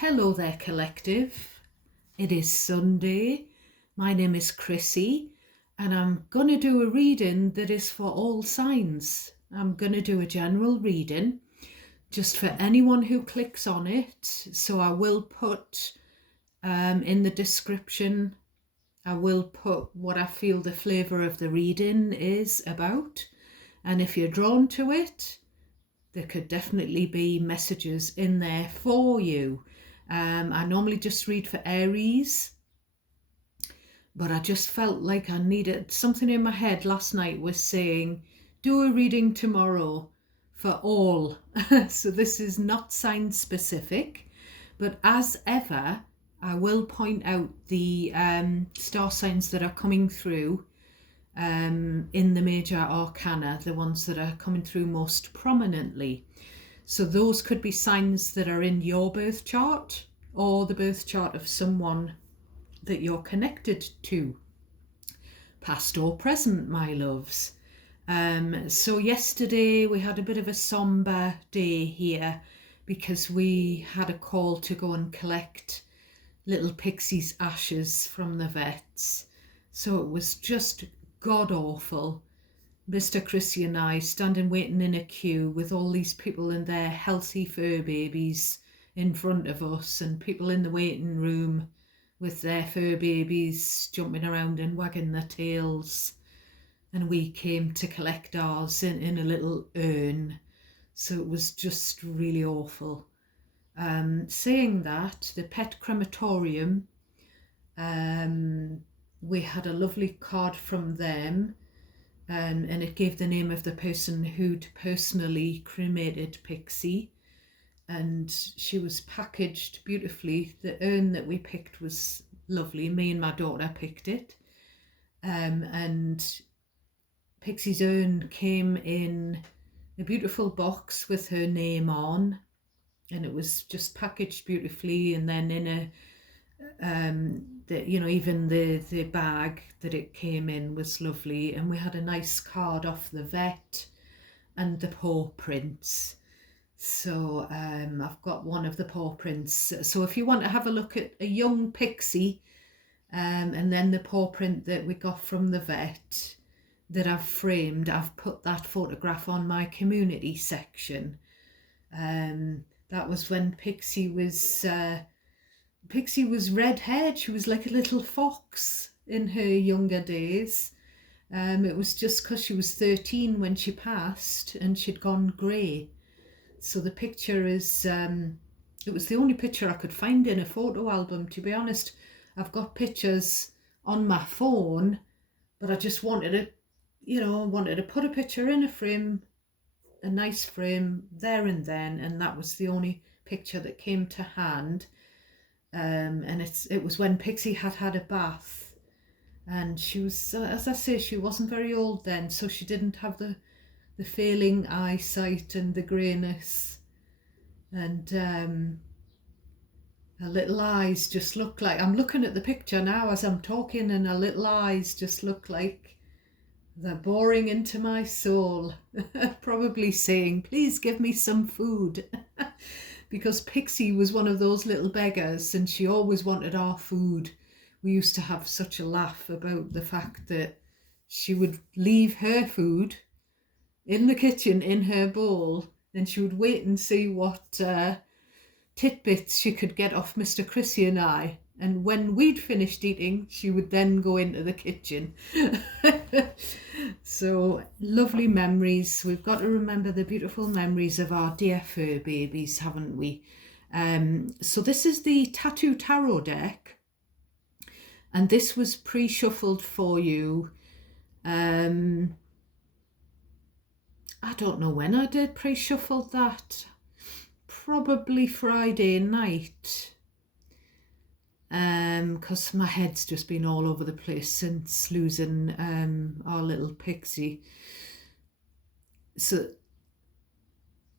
Hello there, collective. It is Sunday. My name is Chrissy, and I'm going to do a reading that is for all signs. I'm going to do a general reading just for anyone who clicks on it. So I will put in the description, I will put what I feel the flavour of the reading is about. And if you're drawn to it, there could definitely be messages in there for you. I normally just read for Aries, but I just felt like I needed something in my head last night was saying, do a reading tomorrow for all. So this is not sign specific, but as ever, I will point out the star signs that are coming through in the major arcana, the ones that are coming through most prominently. So those could be signs that are in your birth chart or the birth chart of someone that you're connected to, past or present, my loves. So yesterday we had a bit of a somber day here because we had a call to go and collect little Pixie's ashes from the vets. So it was just god awful. Mr. Chrissy and I standing waiting in a queue with all these people and their healthy fur babies in front of us, and people in the waiting room with their fur babies jumping around and wagging their tails. And we came to collect ours in a little urn. So it was just really awful. Saying that, the pet crematorium, we had a lovely card from them, and it gave the name of the person who'd personally cremated Pixie, and she was packaged beautifully. The urn that we picked was lovely. Me and my daughter picked it, and Pixie's urn came in a beautiful box with her name on, and it was just packaged beautifully, and then in a even the bag that it came in was lovely, and we had a nice card off the vet and the paw prints. So I've got one of the paw prints. So if you want to have a look at a young Pixie, and then the paw print that we got from the vet that I've framed, I've put that photograph on my community section. That was when Pixie was red-haired. She was like a little fox in her younger days. It was just because she was 13 when she passed and she'd gone grey. So the picture is, it was the only picture I could find in a photo album, to be honest. I've got pictures on my phone, but I just wanted to put a picture in a frame, a nice frame there and then, and that was the only picture that came to hand. And it was when Pixie had had a bath, and she was, as I say, she wasn't very old then, so she didn't have the failing eyesight and the greyness, and her little eyes just look like, I'm looking at the picture now as I'm talking, and her little eyes just look like they're boring into my soul, probably saying, please give me some food. Because Pixie was one of those little beggars, and she always wanted our food. We used to have such a laugh about the fact that she would leave her food in the kitchen in her bowl, and she would wait and see what tidbits she could get off Mr. Chrissy and I. And when we'd finished eating, she would then go into the kitchen. So lovely memories. We've got to remember the beautiful memories of our dear fur babies, haven't we? So this is the Tattoo Tarot deck, and this was pre-shuffled for you. I don't know when I did pre-shuffle that. Probably Friday night. Because my head's just been all over the place since losing our little Pixie. So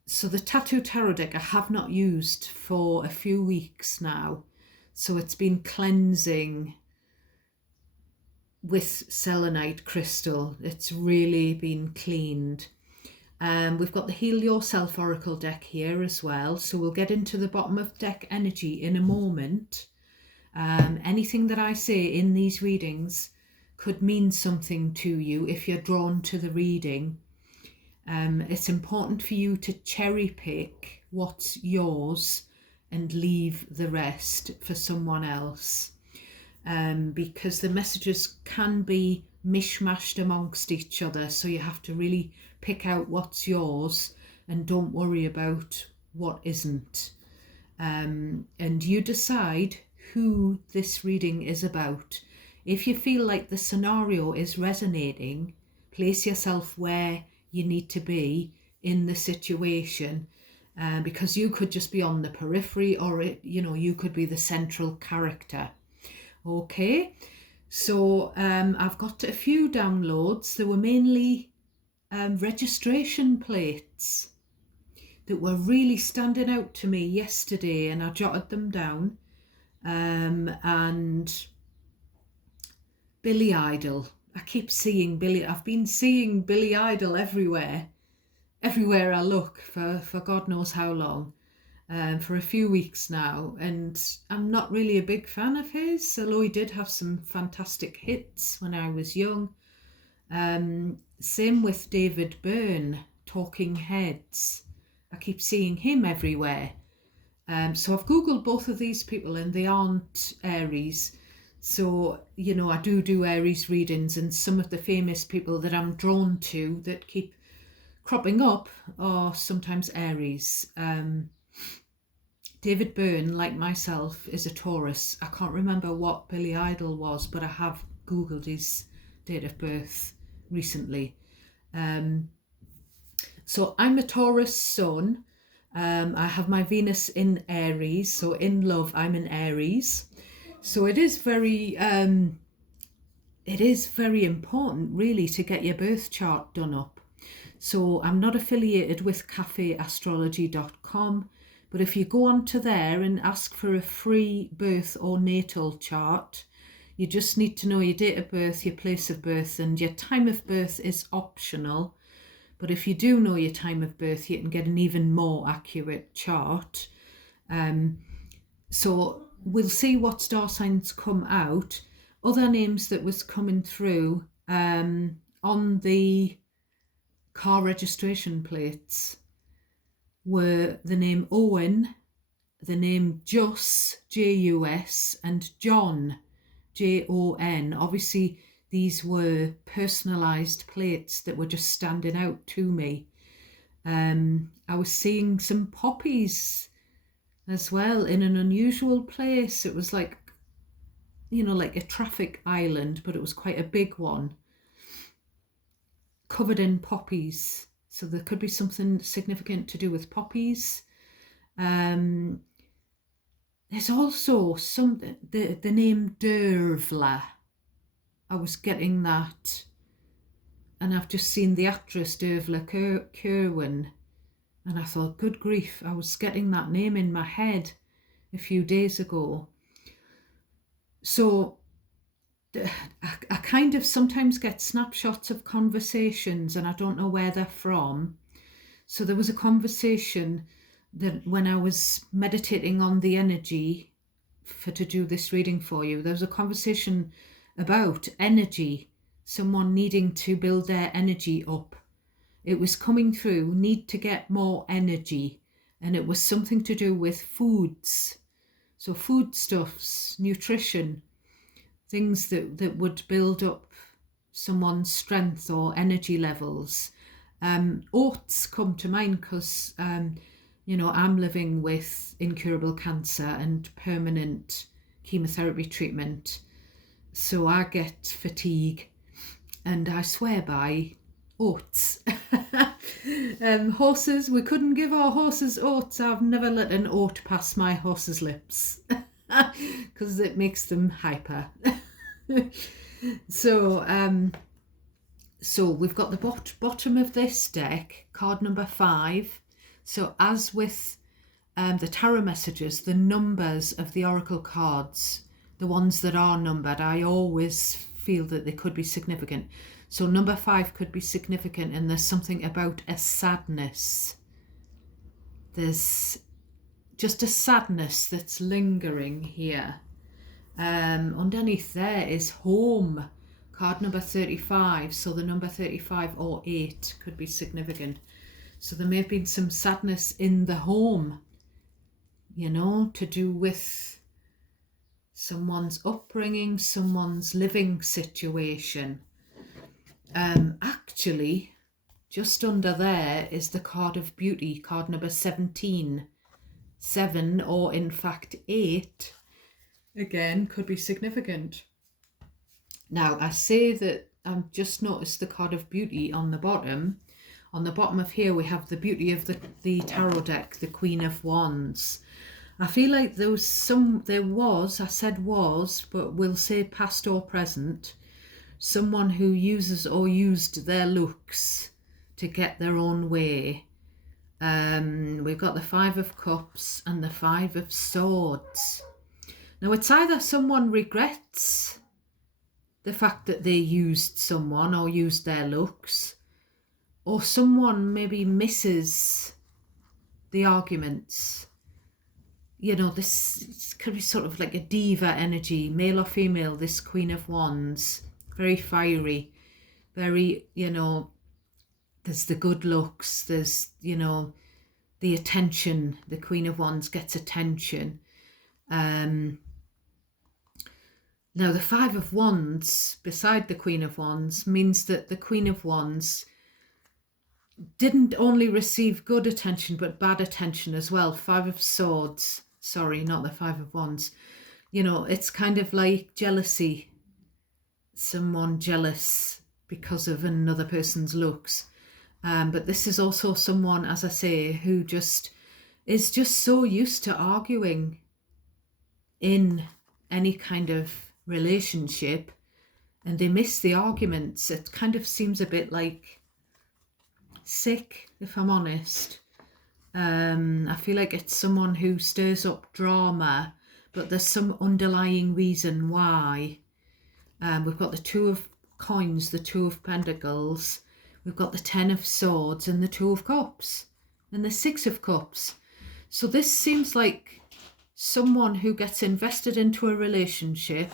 the Tattoo Tarot deck I have not used for a few weeks now. So it's been cleansing with selenite crystal. It's really been cleaned. We've got the Heal Yourself Oracle deck here as well. So we'll get into the bottom of deck energy in a moment. Anything that I say in these readings could mean something to you if you're drawn to the reading. It's important for you to cherry pick what's yours and leave the rest for someone else. Because the messages can be mishmashed amongst each other, so you have to really pick out what's yours and don't worry about what isn't. And you decide who this reading is about. If you feel like the scenario is resonating, place yourself where you need to be in the situation, because you could just be on the periphery, or you could be the central character. Okay, so I've got a few downloads. There were mainly registration plates that were really standing out to me yesterday, and I jotted them down. And Billy Idol. I keep seeing Billy. I've been seeing Billy Idol everywhere I look for God knows how long. For a few weeks now, and I'm not really a big fan of his, although he did have some fantastic hits when I was young. Same with David Byrne, Talking Heads. I keep seeing him everywhere. So I've Googled both of these people, and they aren't Aries. So, I do Aries readings, and some of the famous people that I'm drawn to that keep cropping up are sometimes Aries. David Byrne, like myself, is a Taurus. I can't remember what Billy Idol was, but I have Googled his date of birth recently. So I'm a Taurus sun. I have my Venus in Aries. So in love, I'm in Aries. So it is very important, really, to get your birth chart done up. So I'm not affiliated with cafeastrology.com. But if you go onto there and ask for a free birth or natal chart, you just need to know your date of birth, your place of birth, and your time of birth is optional. But if you do know your time of birth, you can get an even more accurate chart. So we'll see what star signs come out. Other names that was coming through on the car registration plates were the name Owen, the name Jus, J-U-S, and John, J-O-N. Obviously, these were personalised plates that were just standing out to me. I was seeing some poppies as well in an unusual place. It was like a traffic island, but it was quite a big one, covered in poppies. So there could be something significant to do with poppies. There's also something, the name Dervla. I was getting that. And I've just seen the actress Dervla Kirwan. And I thought, good grief, I was getting that name in my head a few days ago. So I kind of sometimes get snapshots of conversations, and I don't know where they're from. So there was a conversation that when I was meditating on the energy to do this reading for you, there was a conversation about energy, someone needing to build their energy up. It was coming through, need to get more energy, and it was something to do with foods. So foodstuffs, nutrition, things that would build up someone's strength or energy levels. Oats come to mind because, I'm living with incurable cancer and permanent chemotherapy treatment. So I get fatigue, and I swear by oats. Horses, we couldn't give our horses oats. I've never let an oat pass my horse's lips because it makes them hyper. So we've got the bottom of this deck, card number 5. So as with the tarot messages, the numbers of the oracle cards, the ones that are numbered, I always feel that they could be significant. So number 5 could be significant, and there's something about a sadness. There's just a sadness that's lingering here. Underneath there is home, card number 35. So the number 35 or 8 could be significant. So there may have been some sadness in the home, to do with someone's upbringing, someone's living situation. Actually, just under there is the card of beauty, card number 17. 7, or in fact 8, again, could be significant. Now, I say that I've just noticed the card of beauty on the bottom. On the bottom of here, we have the beauty of the tarot deck, the Queen of Wands. I feel like there was, I said was, but we'll say past or present, someone who uses or used their looks to get their own way. We've got the 5 of Cups and the 5 of Swords. Now, it's either someone regrets the fact that they used someone or used their looks, or someone maybe misses the arguments. This could be sort of like a diva energy, male or female, this Queen of Wands. Very fiery, very, there's the good looks, there's, the attention. The Queen of Wands gets attention. Now, the 5 of Wands beside the Queen of Wands means that the Queen of Wands didn't only receive good attention, but bad attention as well. 5 of Swords, sorry, not the 5 of Wands. It's kind of like jealousy. Someone jealous because of another person's looks. But this is also someone, as I say, who is just so used to arguing in any kind of relationship, and they miss the arguments. It kind of seems a bit like sick, if I'm honest. I feel like it's someone who stirs up drama, but there's some underlying reason why. We've got the 2 of Coins, the 2 of Pentacles. We've got the 10 of Swords and the 2 of Cups and the 6 of Cups. So this seems like someone who gets invested into a relationship,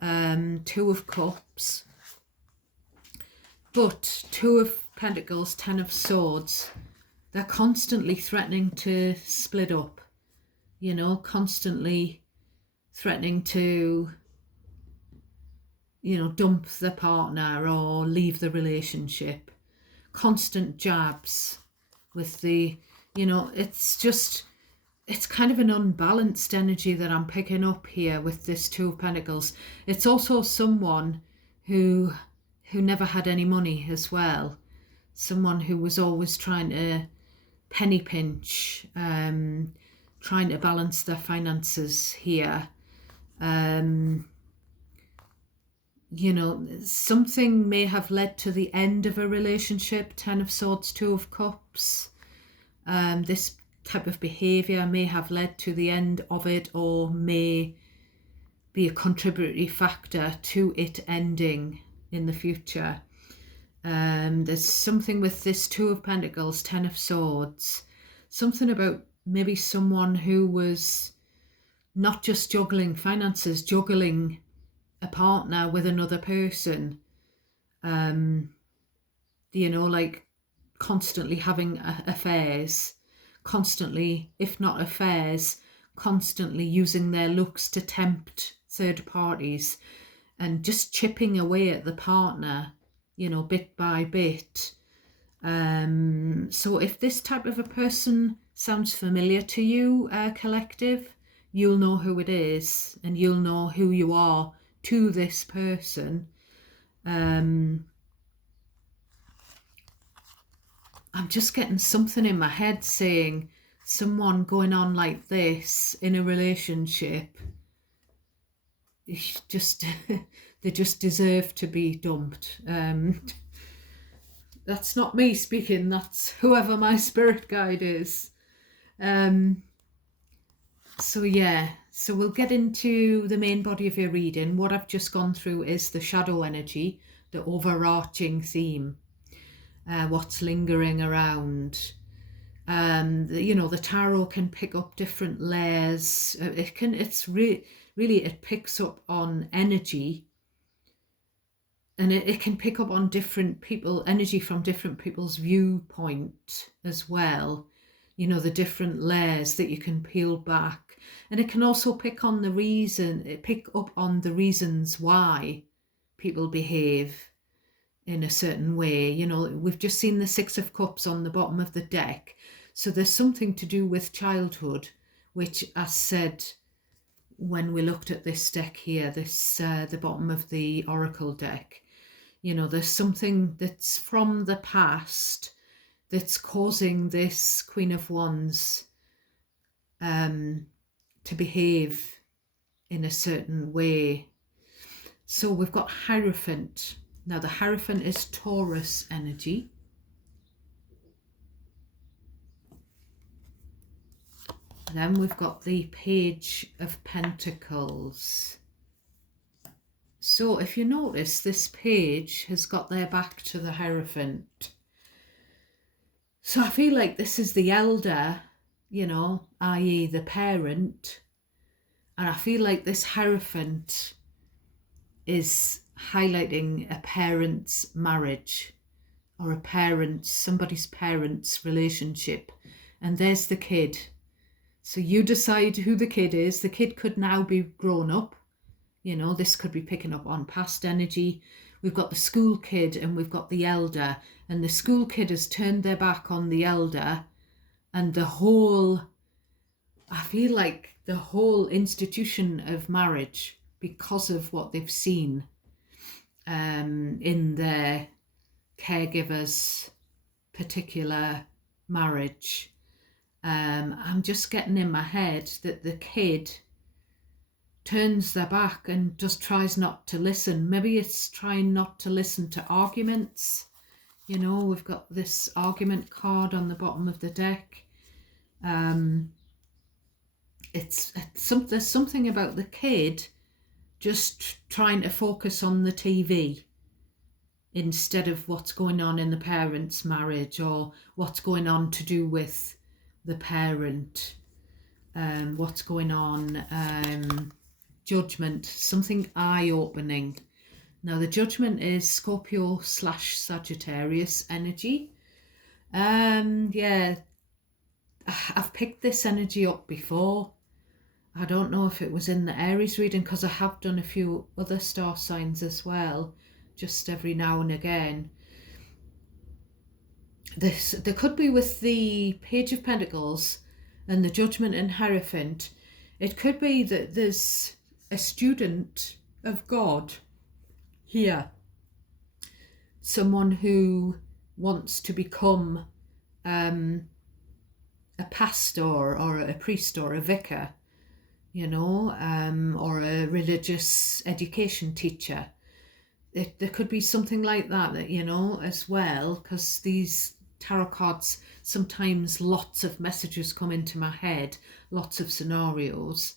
2 of Cups, but 2 of Pentacles, 10 of Swords, they're constantly threatening to split up, constantly threatening to dump the partner or leave the relationship. Constant jabs with the, it's kind of an unbalanced energy that I'm picking up here with this 2 of Pentacles. It's also someone who never had any money as well. Someone who was always trying to penny pinch, trying to balance their finances here. Something may have led to the end of a relationship, 10 of Swords, 2 of Cups. This type of behaviour may have led to the end of it, or may be a contributory factor to it ending in the future. There's something with this 2 of Pentacles, 10 of Swords, something about maybe someone who was not just juggling finances, juggling a partner with another person, like constantly having affairs, constantly, if not affairs, constantly using their looks to tempt third parties and just chipping away at the partner, bit by bit. So if this type of a person sounds familiar to you, collective, you'll know who it is, and you'll know who you are to this person. I'm just getting something in my head saying someone going on like this in a relationship, just they just deserve to be dumped. That's not me speaking, that's whoever my spirit guide is. So we'll get into the main body of your reading. What I've just gone through is the shadow energy the overarching theme, what's lingering around. The tarot can pick up different layers. Really, it picks up on energy, and it can pick up on different people, energy from different people's viewpoint as well. The different layers that you can peel back. And it can also pick up on the reasons why people behave in a certain way. We've just seen the Six of Cups on the bottom of the deck. So there's something to do with childhood, which I said when we looked at this deck here, the bottom of the Oracle deck. There's something that's from the past that's causing this Queen of Wands to behave in a certain way. So we've got Hierophant. Now the Hierophant is Taurus energy. Then we've got the Page of Pentacles. So if you notice, this page has got their back to the Hierophant. So I feel like this is the elder, i.e. the parent. And I feel like this Hierophant is highlighting a parent's marriage or somebody's parent's relationship. And there's the kid. So you decide who the kid is. The kid could now be grown up. This could be picking up on past energy. We've got the school kid and we've got the elder. And the school kid has turned their back on the elder. And I feel like the whole institution of marriage, because of what they've seen in their caregiver's particular marriage, I'm just getting in my head that the kid turns their back and just tries not to listen. Maybe it's trying not to listen to arguments. We've got this argument card on the bottom of the deck. There's something about the kid just trying to focus on the TV instead of what's going on in the parent's marriage or what's going on to do with the parent. What's going on, Judgment, something eye-opening. Now the Judgment is Scorpio/Sagittarius energy. Yeah, I've picked this energy up before. I don't know if it was in the Aries reading, because I have done a few other star signs as well, just every now and again. There could be with the Page of Pentacles and the Judgment and Hierophant. It could be that there's a student of God here, someone who wants to become a pastor or a priest or a vicar, or a religious education teacher. There could be something like that, as well, because these tarot cards, sometimes lots of messages come into my head, lots of scenarios.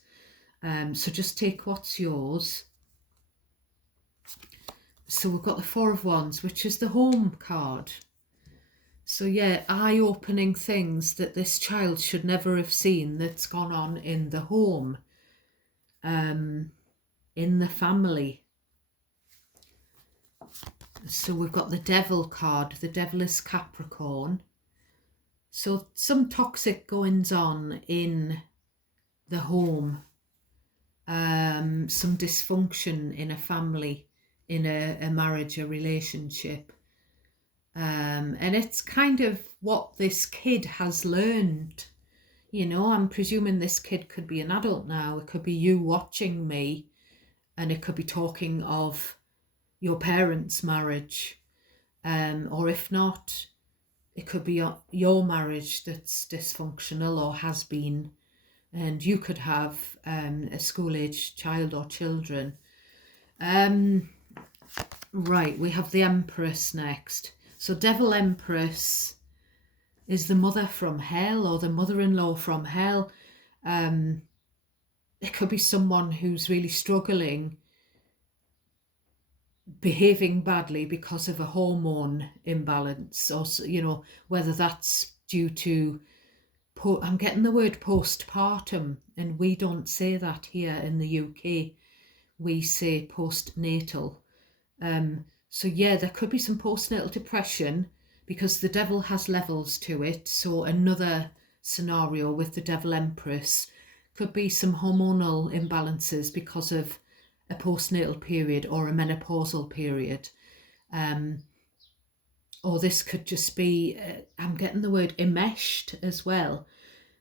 So just take what's yours. So we've got the Four of Wands, which is the home card. So yeah, eye-opening things that this child should never have seen that's gone on in the home, in the family. So we've got the Devil card. The Devil is Capricorn. So some toxic goings on in the home. Some dysfunction in a family, in a marriage, a relationship. And it's kind of what this kid has learned. I'm presuming this kid could be an adult now. It could be you watching me, and it could be talking of your parents' marriage. Or if not, it could be your marriage that's dysfunctional or has been. And you could have a school-age child or children. Right, we have the Empress next. So Devil Empress is the mother from hell, or the mother-in-law from hell. It could be someone who's really struggling behaving badly because of a hormone imbalance, or whether that's due to I'm getting the word postpartum, and we don't say that here in the UK. We say postnatal. So yeah, there could be some postnatal depression because the devil has levels to it. So another scenario with the devil empress could be some hormonal imbalances because of a postnatal period or a menopausal period. Or this could just be, I'm getting the word enmeshed as well.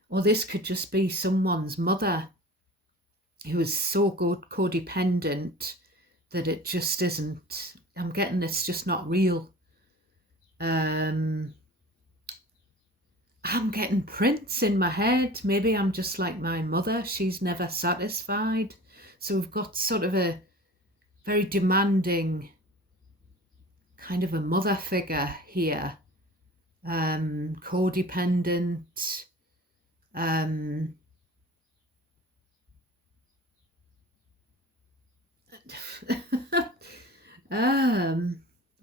Or this could just be someone's mother who is so codependent that it just isn't. I'm getting it's just not real. I'm getting prints in my head. Maybe I'm just like my mother. She's never satisfied. So we've got sort of a very demanding kind of a mother figure here. Codependent.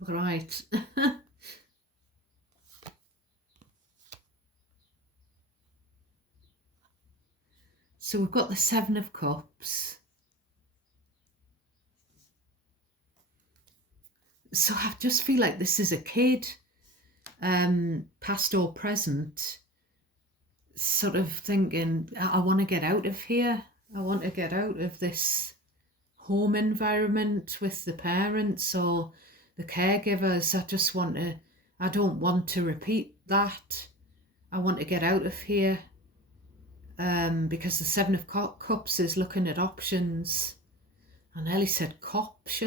Right. So we've got the Seven of Cups. So I just feel like this is a kid, past or present, sort of thinking, I want to get out of here. I want to get out of this home environment with the parents or the caregivers. I don't want to repeat that. I want to get out of here. Because the Seven of Cups is looking at options. I nearly said cops.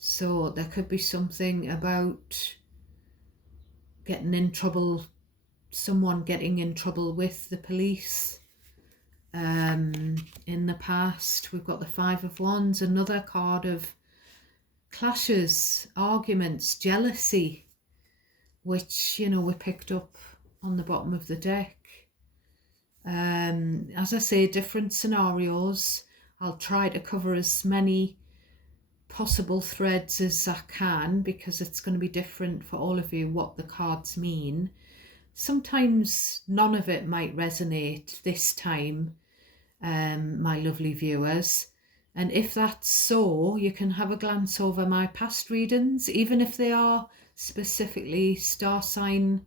So there could be something about getting in trouble, someone getting in trouble with the police. In the past, we've got the Five of Wands, another card of clashes, arguments, jealousy, which, we picked up on the bottom of the deck. As I say, different scenarios. I'll try to cover as many possible threads as I can because it's going to be different for all of you what the cards mean. Sometimes none of it might resonate this time, my lovely viewers. And if that's so, you can have a glance over my past readings, even if they are specifically star sign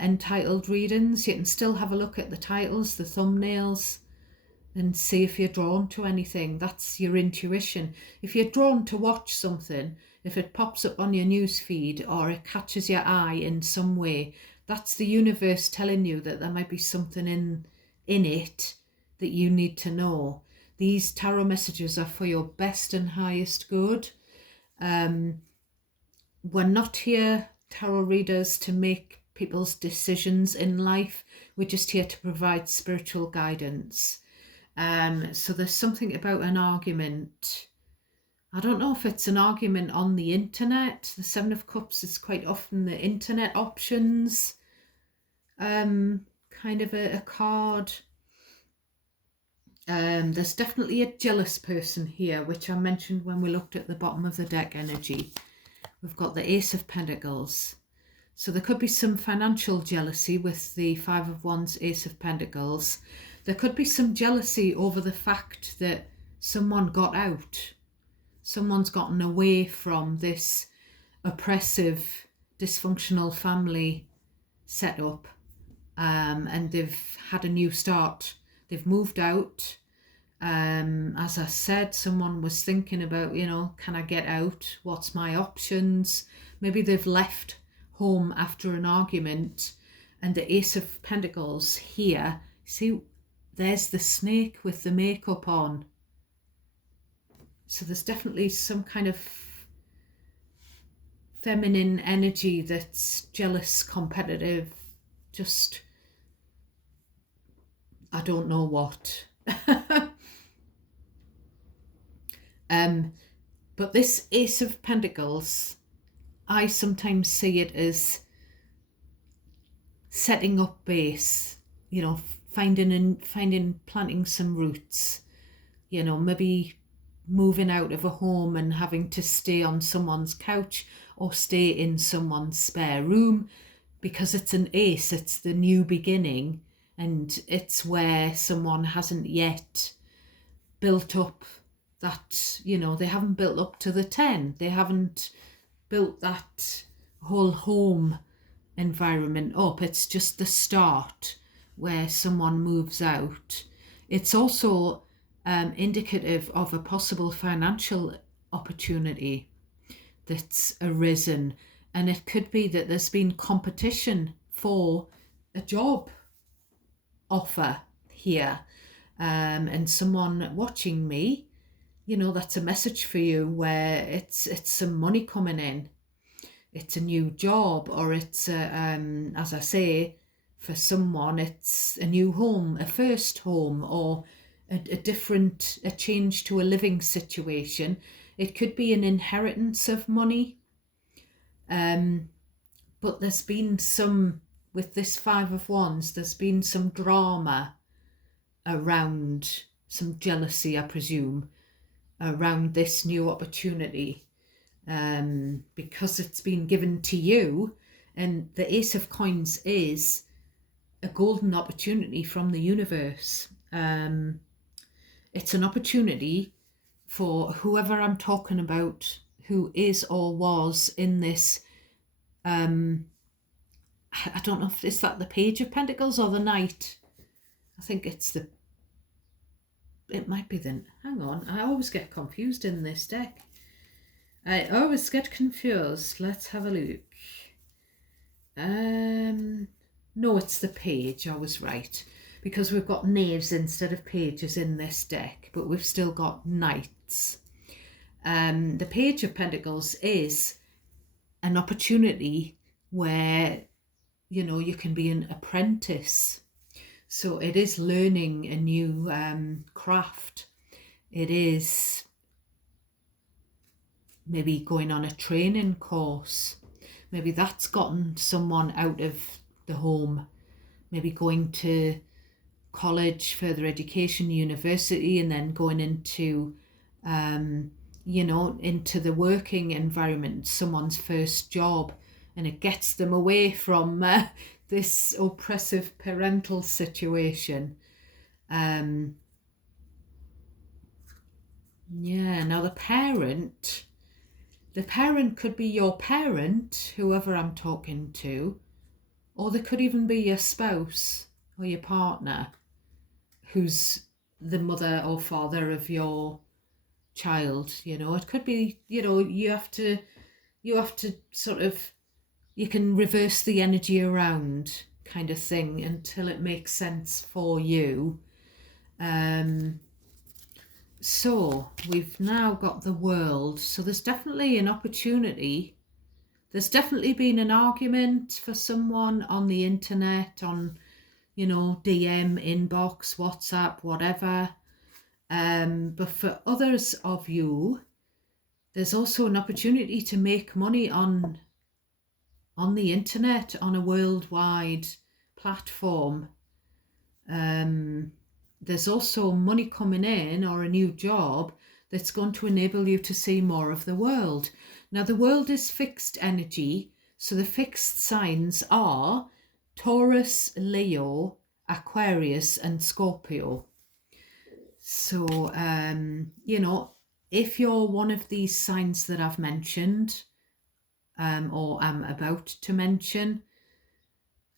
entitled readings. You can still have a look at the titles, the thumbnails, and see if you're drawn to anything. That's your intuition. If you're drawn to watch something, if it pops up on your news feed or it catches your eye in some way, that's the universe telling you that there might be something in it that you need to know. These tarot messages are for your best and highest good. We're not here, tarot readers, to make people's decisions in life. We're just here to provide spiritual guidance. So there's something about an argument. I don't know if it's an argument on the internet. The Seven of Cups is quite often the internet options. Kind of a card. There's definitely a jealous person here, which I mentioned when we looked at the bottom of the deck energy. We've got the Ace of Pentacles. So there could be some financial jealousy with the Five of Wands, Ace of Pentacles. There could be some jealousy over the fact that someone got out. Someone's gotten away from this oppressive, dysfunctional family setup, and they've had a new start. They've moved out. As I said, someone was thinking about, can I get out? What's my options? Maybe they've left home after an argument, and the Ace of Pentacles here, see, there's the snake with the makeup on. So there's definitely some kind of feminine energy that's jealous, competitive, just, I don't know what. But this Ace of Pentacles, I sometimes see it as setting up base, planting some roots, maybe moving out of a home and having to stay on someone's couch or stay in someone's spare room, because it's an ace, it's the new beginning, and it's where someone hasn't yet built up that, they haven't built up to the 10. They haven't built that whole home environment up. It's just the start where someone moves out. It's also indicative of a possible financial opportunity that's arisen, and it could be that there's been competition for a job offer here, and someone watching me, that's a message for you where it's some money coming in. It's a new job, or it's as I say, for someone it's a new home, a first home, or a change to a living situation. It could be an inheritance of money. But there's been some, with this Five of Wands, there's been some drama around, some jealousy, I presume, around this new opportunity, because it's been given to you. And the Ace of Coins is a golden opportunity from the universe. It's an opportunity for whoever I'm talking about, who is or was in this, I don't know if is that the Page of Pentacles or the Knight. I think it might be the, hang on, I always get confused in this deck. I always get confused. Let's have a look. No, it's the Page. I was right, because we've got knaves instead of pages in this deck, but we've still got knights. The Page of Pentacles is an opportunity where, you can be an apprentice. So it is learning a new craft. It is maybe going on a training course. Maybe that's gotten someone out of the home. Maybe going to college, further education, university, and then going into, into the working environment, someone's first job, and it gets them away from this oppressive parental situation. Now the parent could be your parent, whoever I'm talking to, or they could even be your spouse or your partner, who's the mother or father of your child. It could be, you have to sort of, you can reverse the energy around, kind of thing, until it makes sense for you. So we've now got the World. So there's definitely an opportunity. There's definitely been an argument for someone on the internet, on, DM, inbox, WhatsApp, whatever. But for others of you, there's also an opportunity to make money on the internet, on a worldwide platform. There's also money coming in, or a new job that's going to enable you to see more of the world. Now, the world is fixed energy, so the fixed signs are Taurus, Leo, Aquarius, and Scorpio. So, if you're one of these signs that I've mentioned, or am about to mention,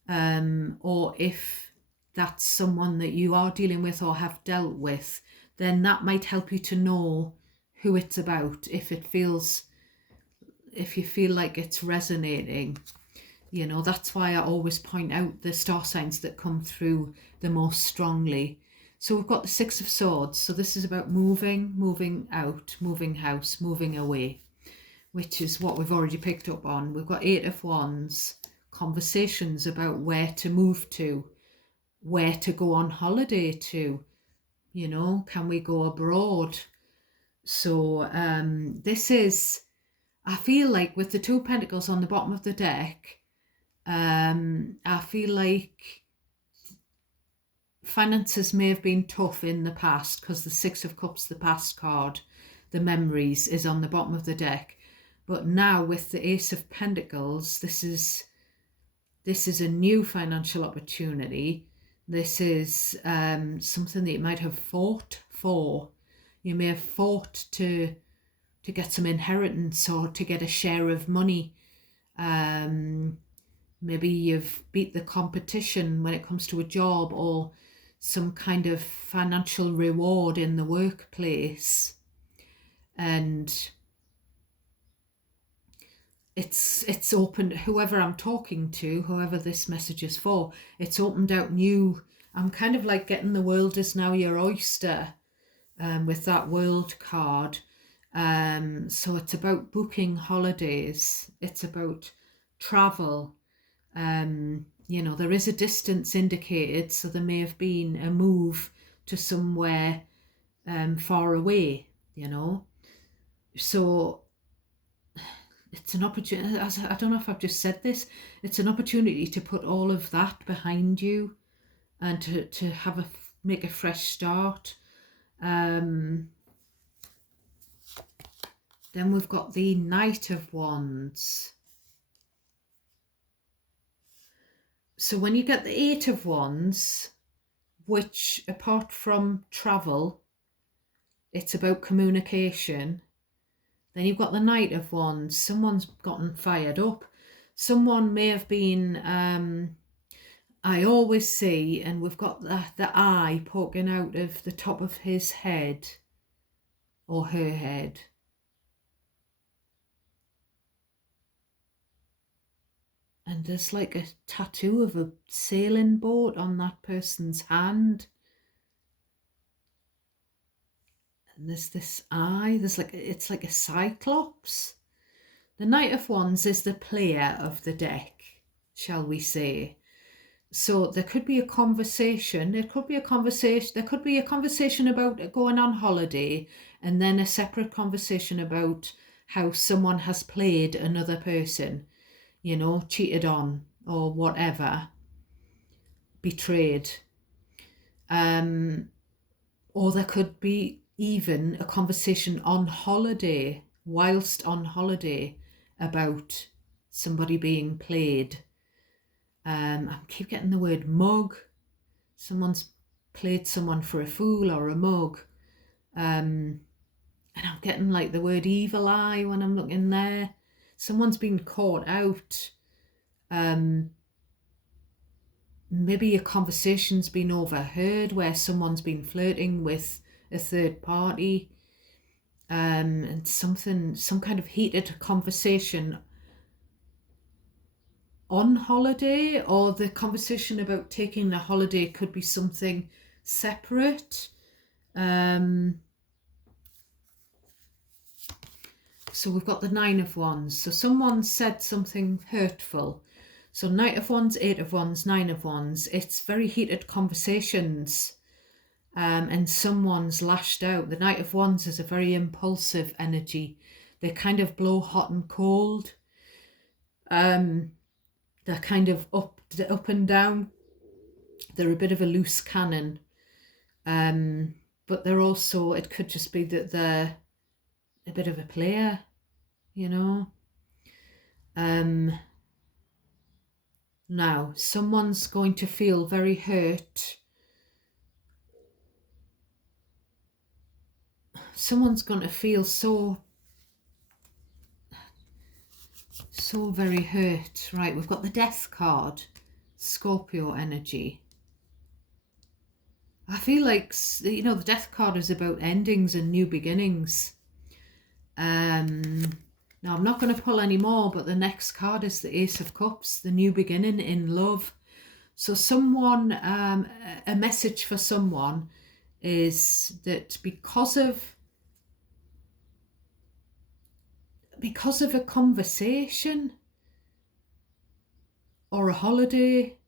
or if that's someone that you are dealing with or have dealt with, then that might help you to know who it's about, if you feel like it's resonating. That's why I always point out the star signs that come through the most strongly. So we've got the Six of Swords. So this is about moving out, moving house, moving away, which is what we've already picked up on. We've got Eight of Wands, conversations about where to move to, where to go on holiday to, can we go abroad? So this is, I feel like with the Two of Pentacles on the bottom of the deck, I feel like finances may have been tough in the past, because the Six of Cups, the past card, the memories is on the bottom of the deck. But now with the Ace of Pentacles, this is a new financial opportunity. This is something that you might have fought for. You may have fought to get some inheritance or to get a share of money. Maybe you've beat the competition when it comes to a job or some kind of financial reward in the workplace. And it's opened, whoever I'm talking to, whoever this message is for, it's opened out new. I'm kind of like getting the world is now your oyster with that world card. So it's about booking holidays. It's about travel. There is a distance indicated, so there may have been a move to somewhere far away, So it's an opportunity. I don't know if I've just said this. It's an opportunity to put all of that behind you and to make a fresh start. Then we've got the Knight of Wands. So when you get the Eight of Wands, which apart from travel, it's about communication. Then you've got the Knight of Wands. Someone's gotten fired up. Someone may have been, I always see, and we've got the eye poking out of the top of his head or her head. And there's like a tattoo of a sailing boat on that person's hand. And there's this eye, it's like a cyclops. The Knight of Wands is the player of the deck, shall we say. So there could be a conversation, there could be a conversation about going on holiday, and then a separate conversation about how someone has played another person, cheated on or whatever, betrayed. Or there could be even a conversation on holiday, whilst on holiday, about somebody being played. I keep getting the word mug. Someone's played someone for a fool or a mug. And I'm getting like the word evil eye when I'm looking there. Someone's been caught out. Maybe a conversation's been overheard where someone's been flirting with a third party. And some kind of heated conversation on holiday, or the conversation about taking a holiday could be something separate. So we've got the Nine of Wands. So someone said something hurtful. So Knight of Wands, Eight of Wands, Nine of Wands. It's very heated conversations. And someone's lashed out. The Knight of Wands is a very impulsive energy. They kind of blow hot and cold. They're kind of up and down. They're a bit of a loose cannon. But they're also, it could just be that they're a bit of a player, Now, someone's going to feel very hurt. Someone's going to feel so very hurt. Right, we've got the Death card, Scorpio energy. I feel like, the Death card is about endings and new beginnings. Now, I'm not going to pull any more, but the next card is the Ace of Cups, the new beginning in love. So someone, a message for someone is that because of a conversation or a holiday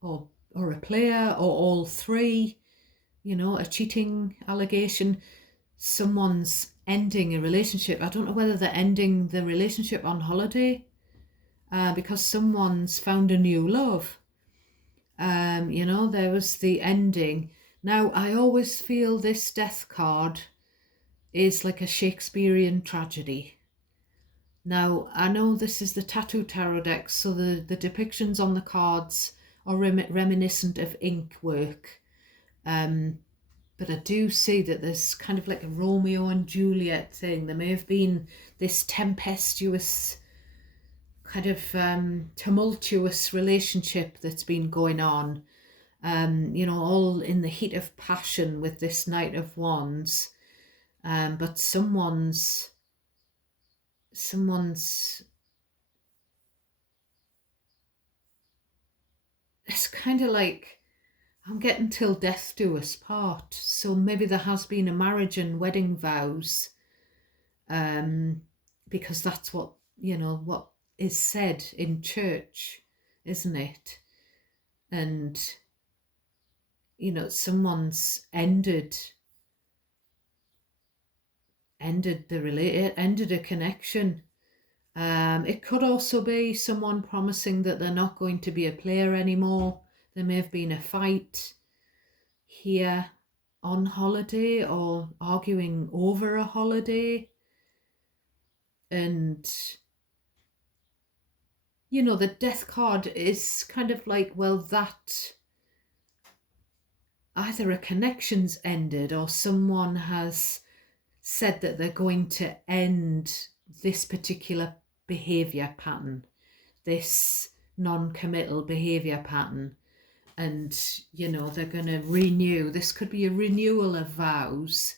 or a player or all three, a cheating allegation, someone's ending a relationship. I don't know whether they're ending the relationship on holiday because someone's found a new love. There was the ending. Now, I always feel this Death card is like a Shakespearean tragedy. Now, I know this is the Tattoo Tarot deck, so the depictions on the cards are reminiscent of ink work. But I do see that there's kind of like a Romeo and Juliet thing. There may have been this tempestuous, kind of tumultuous relationship that's been going on, all in the heat of passion with this Knight of Wands. But someone's it's kind of like, I'm getting till death do us part. So maybe there has been a marriage and wedding vows, because that's what is said in church, isn't it? And someone's ended ended a connection. It could also be someone promising that they're not going to be a player anymore. There may have been a fight here on holiday or arguing over a holiday. And, the death card is kind of like, well, that either a connection's ended or someone has said that they're going to end this particular behaviour pattern, this non-committal behaviour pattern. And, they're going to renew. This could be a renewal of vows,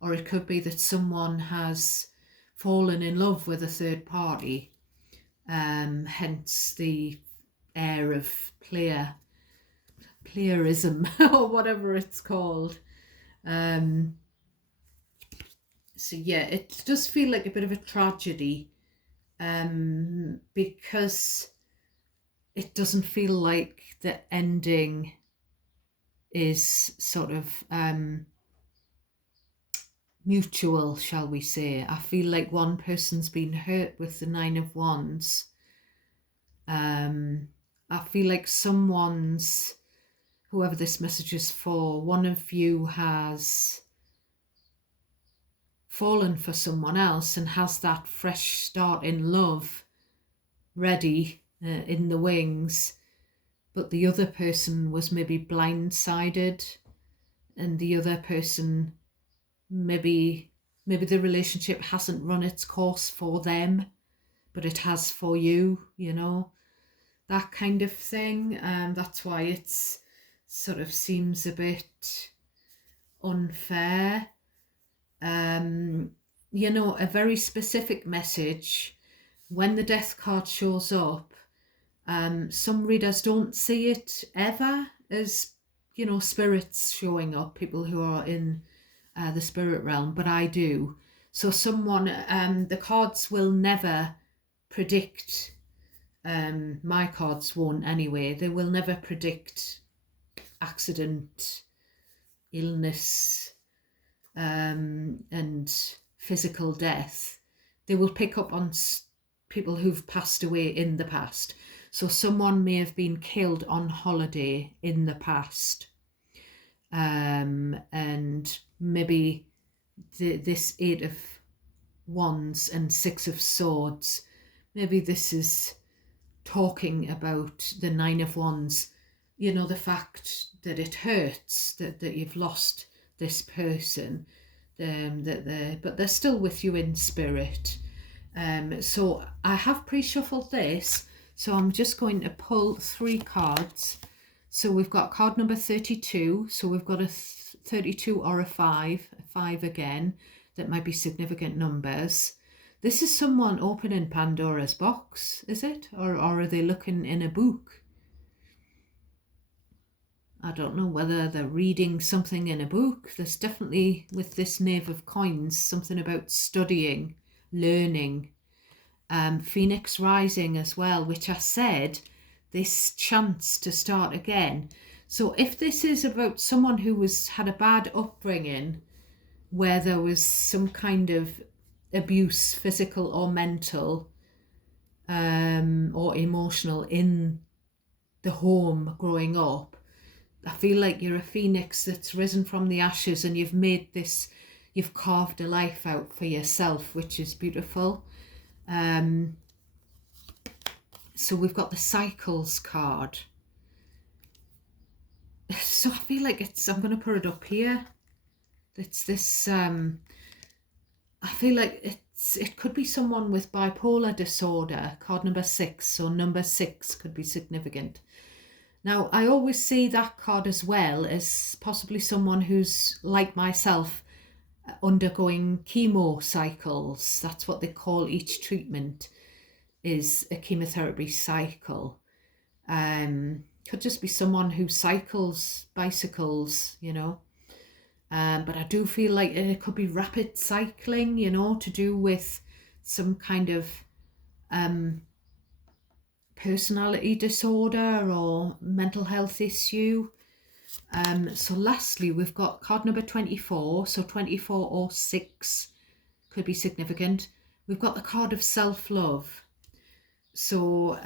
or it could be that someone has fallen in love with a third party, hence the air of playerism or whatever it's called. So yeah, it does feel like a bit of a tragedy, because it doesn't feel like the ending is sort of mutual, shall we say. I feel like one person's been hurt with the Nine of Wands. I feel like whoever this message is for, one of you has fallen for someone else and has that fresh start in love ready, in the wings, but the other person was maybe blindsided, and the other person, maybe the relationship hasn't run its course for them, but it has for you, that kind of thing. That's why it's sort of seems a bit unfair. A very specific message. When the death card shows up, some readers don't see it ever as, spirits showing up, people who are in the spirit realm, but I do. So the cards will never predict, my cards won't anyway, they will never predict accident, illness, and physical death. They will pick up on people who've passed away in the past. So someone may have been killed on holiday in the past, and maybe this Eight of Wands and Six of Swords, maybe this is talking about the Nine of Wands, the fact that it hurts that you've lost this person, but they're still with you in spirit. So I have pre-shuffled this, so I'm just going to pull 3 cards. So we've got card number 32, so we've got a 32 or a 5 again. That might be significant numbers. This is someone opening Pandora's box, is it? Or are they looking in a book? I don't know whether they're reading something in a book. There's definitely, with this Knave of Coins, something about studying, learning. Phoenix rising as well, which I said, this chance to start again. So if this is about someone who had a bad upbringing, where there was some kind of abuse, physical or mental, or emotional, in the home growing up, I feel like you're a phoenix that's risen from the ashes, and you've made this, you've carved a life out for yourself, which is beautiful. So we've got the cycles card. So I feel like I'm going to put it up here. It's this, I feel like it could be someone with bipolar disorder, card number 6, so number 6 could be significant. Now, I always see that card as well as possibly someone who's like myself, undergoing chemo cycles. That's what they call each treatment, is a chemotherapy cycle. Could just be someone who bicycles, you know. But I do feel like it could be rapid cycling, you know, to do with some kind of personality disorder or mental health issue. So lastly, we've got card number 24. So 24 or 6 could be significant. We've got the card of self-love. So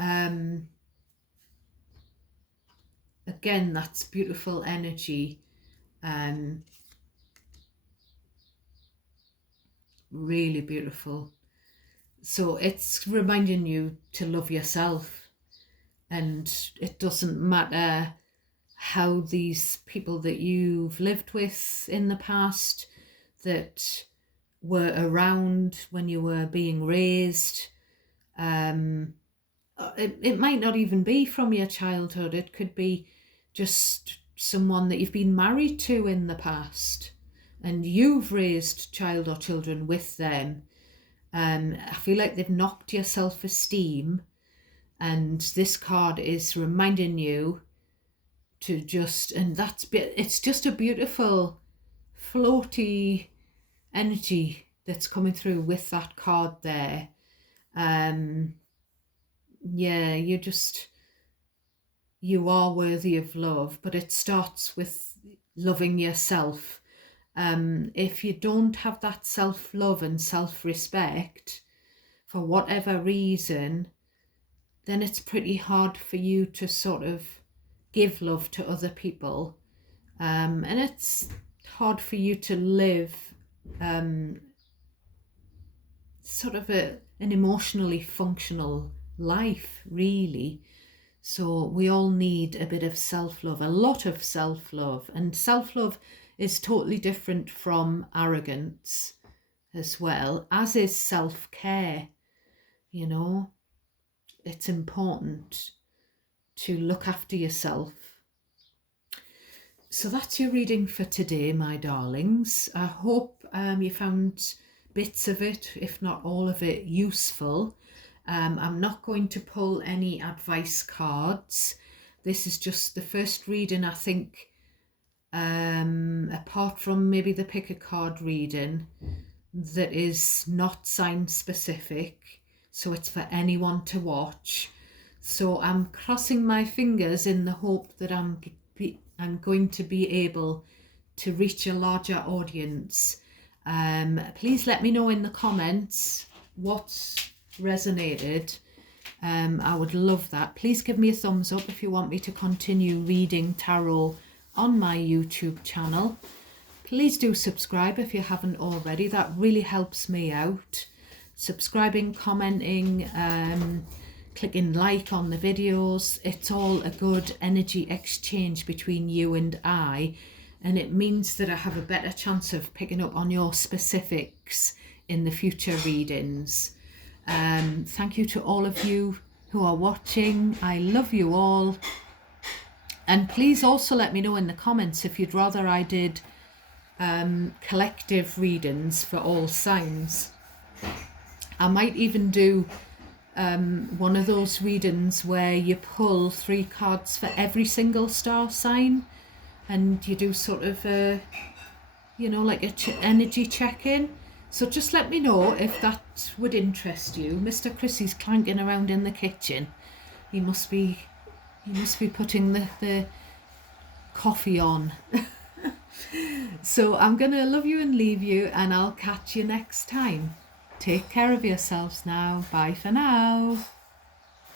again, that's beautiful energy. Really beautiful. So it's reminding you to love yourself, and it doesn't matter how these people that you've lived with in the past, that were around when you were being raised, it might not even be from your childhood. It could be just someone that you've been married to in the past and you've raised child or children with them. I feel like they've knocked your self-esteem, and this card is reminding you to just, and it's just a beautiful floaty energy that's coming through with that card there. Yeah, you are worthy of love, but it starts with loving yourself. If you don't have that self-love and self-respect for whatever reason, then it's pretty hard for you to sort of give love to other people. And it's hard for you to live sort of an emotionally functional life, really. So we all need a bit of self-love, a lot of self-love. And self-love is totally different from arrogance as well, as is self-care. You know, it's important to look after yourself. So that's your reading for today, my darlings. I hope you found bits of it, if not all of it, useful. I'm not going to pull any advice cards. This is just the first reading, I think, apart from maybe the pick a card reading, that is not sign specific. So it's for anyone to watch. So I'm crossing my fingers in the hope that I'm going to be able to reach a larger audience. Please let me know in the comments what's resonated. I would love that. Please give me a thumbs up if you want me to continue reading tarot on my YouTube channel. Please do subscribe if you haven't already. That really helps me out. Subscribing, commenting, clicking like on the videos. It's all a good energy exchange between you and I, and it means that I have a better chance of picking up on your specifics in the future readings. Thank you to all of you who are watching. I love you all. And please also let me know in the comments if you'd rather I did collective readings for all signs. I might even do one of those readings where you pull 3 cards for every single star sign, and you do sort of a, you know, like a energy check-in. So just let me know if that would interest you. Mr. Chrissy's clanking around in the kitchen. He must be putting the coffee on. So I'm gonna love you and leave you, and I'll catch you next time. Take care of yourselves now. Bye for now.